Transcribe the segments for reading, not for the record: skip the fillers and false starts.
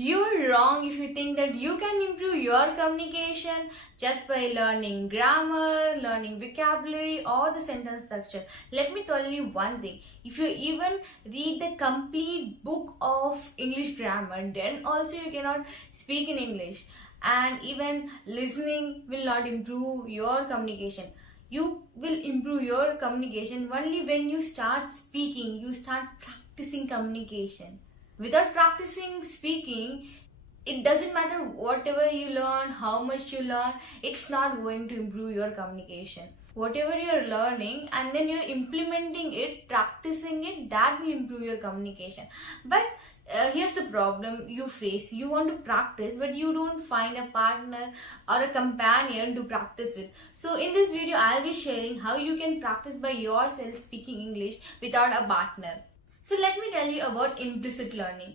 You're wrong if you think that you can improve your communication just by learning grammar, learning vocabulary, or the sentence structure. Let me tell you one thing. If you even read the complete book of English grammar, then also you cannot speak in English. And even listening will not improve your communication. You will improve your communication only when you start speaking, you start practicing communication. Without practicing speaking, it doesn't matter whatever you learn, how much you learn, it's not going to improve your communication. Whatever you're learning and then you're implementing it, practicing it, that will improve your communication. But here's the problem you face. You want to practice, but you don't find a partner or a companion to practice with. So in this video, I'll be sharing how you can practice by yourself speaking English without a partner. So let me tell you about implicit learning.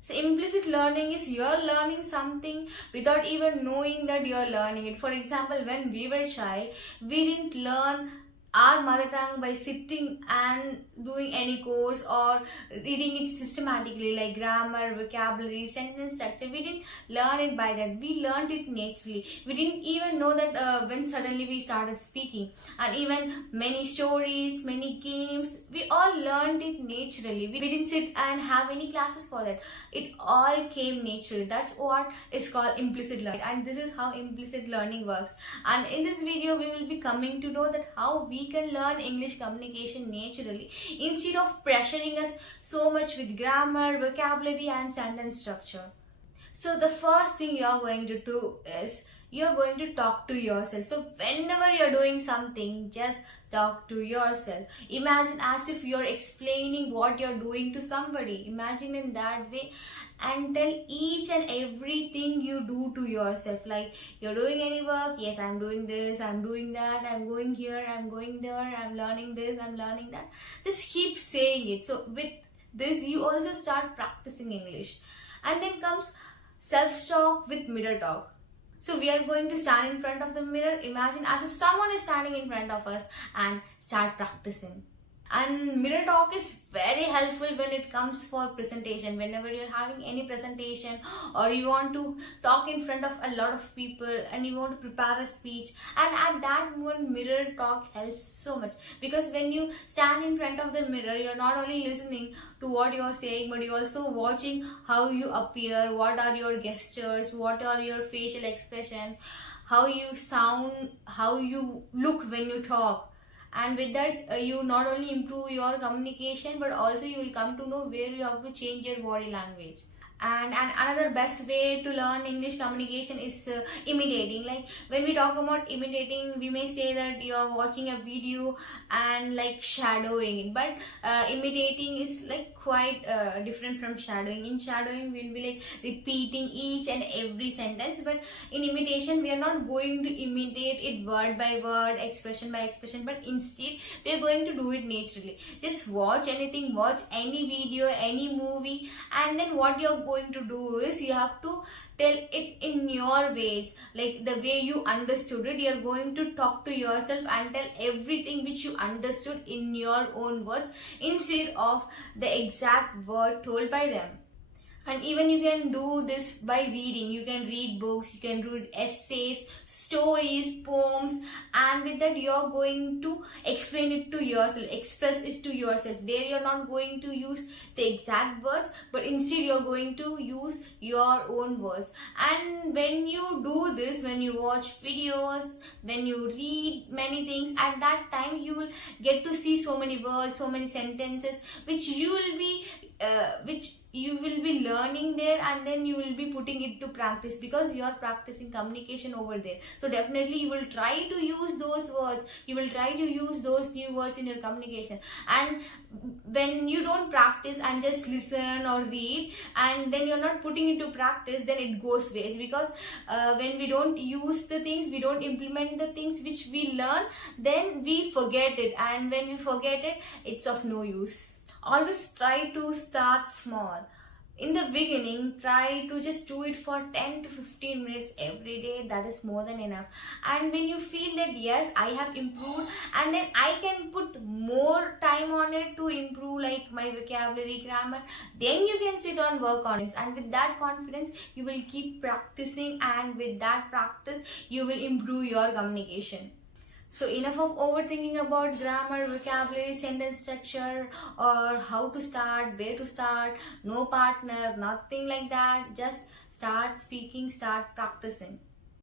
So implicit learning is you're learning something without even knowing that you're learning it. For example, when we were child, we didn't learn our mother tongue by sitting and doing any course or reading it systematically like grammar, vocabulary, sentence structure. We didn't learn it by that. We learned it naturally. We didn't even know that when suddenly we started speaking. And even many stories, many games, we all learned it naturally. We didn't sit and have any classes for that. It all came naturally. That's what is called implicit learning, and this is how implicit learning works. And in this video, we will be coming to know that how we can learn English communication naturally instead of pressuring us so much with grammar, vocabulary, and sentence structure. So the first thing you are going to do is you're going to talk to yourself. So whenever you're doing something, just talk to yourself. Imagine as if you're explaining what you're doing to somebody. Imagine in that way and tell each and everything you do to yourself. Like you're doing any work, yes, I'm doing this, I'm doing that, I'm going here, I'm going there, I'm learning this, I'm learning that. Just keep saying it. So with this, you also start practicing English. And then comes self-talk with mirror talk. So we are going to stand in front of the mirror. Imagine as if someone is standing in front of us and start practicing. And mirror talk is very helpful when it comes for presentation. Whenever you're having any presentation or you want to talk in front of a lot of people and you want to prepare a speech, and at that moment mirror talk helps so much, because when you stand in front of the mirror, you're not only listening to what you're saying, but you're also watching how you appear, what are your gestures, what are your facial expression, how you sound, how you look when you talk. And with that, you not only improve your communication, but also you will come to know where you have to change your body language. And another best way to learn English communication is imitating. Like when we talk about imitating, we may say that you are watching a video and like shadowing it, but imitating is like quite different from shadowing. In shadowing, we'll be like repeating each and every sentence, but in imitation, we are not going to imitate it word by word, expression by expression, but instead we are going to do it naturally. Just watch anything, watch any video, any movie, and then what you're going to do is you have to tell it in your ways, like the way you understood it. You're going to talk to yourself and tell everything which you understood in your own words instead of the exact word told by them. And even you can do this by reading. You can read books, you can read essays, stories, poems, and with that you're going to explain it to yourself, express it to yourself. There you're not going to use the exact words, but instead you're going to use your own words. And when you do this, when you watch videos, when you read many things, at that time you will get to see so many words, so many sentences which you will be learning there, and then you will be putting it to practice because you are practicing communication over there. So definitely you will try to use those words, you will try to use those new words in your communication. And when you don't practice and just listen or read and then you're not putting it to practice, then it goes waste, because when we don't use the things, we don't implement the things which we learn, then we forget it, and when we forget it, it's of no use. Always try to start small. in the beginning, try to just do it for 10 to 15 minutes every day. That is more than enough. And when you feel that yes, I have improved, and then I can put more time on it to improve like my vocabulary, grammar, then you can sit on work on it. And with that confidence, you will keep practicing, and with that practice, you will improve your communication. So enough of overthinking about grammar, vocabulary, sentence structure, or how to start, where to start, no partner, nothing like that. Just start speaking, start practicing.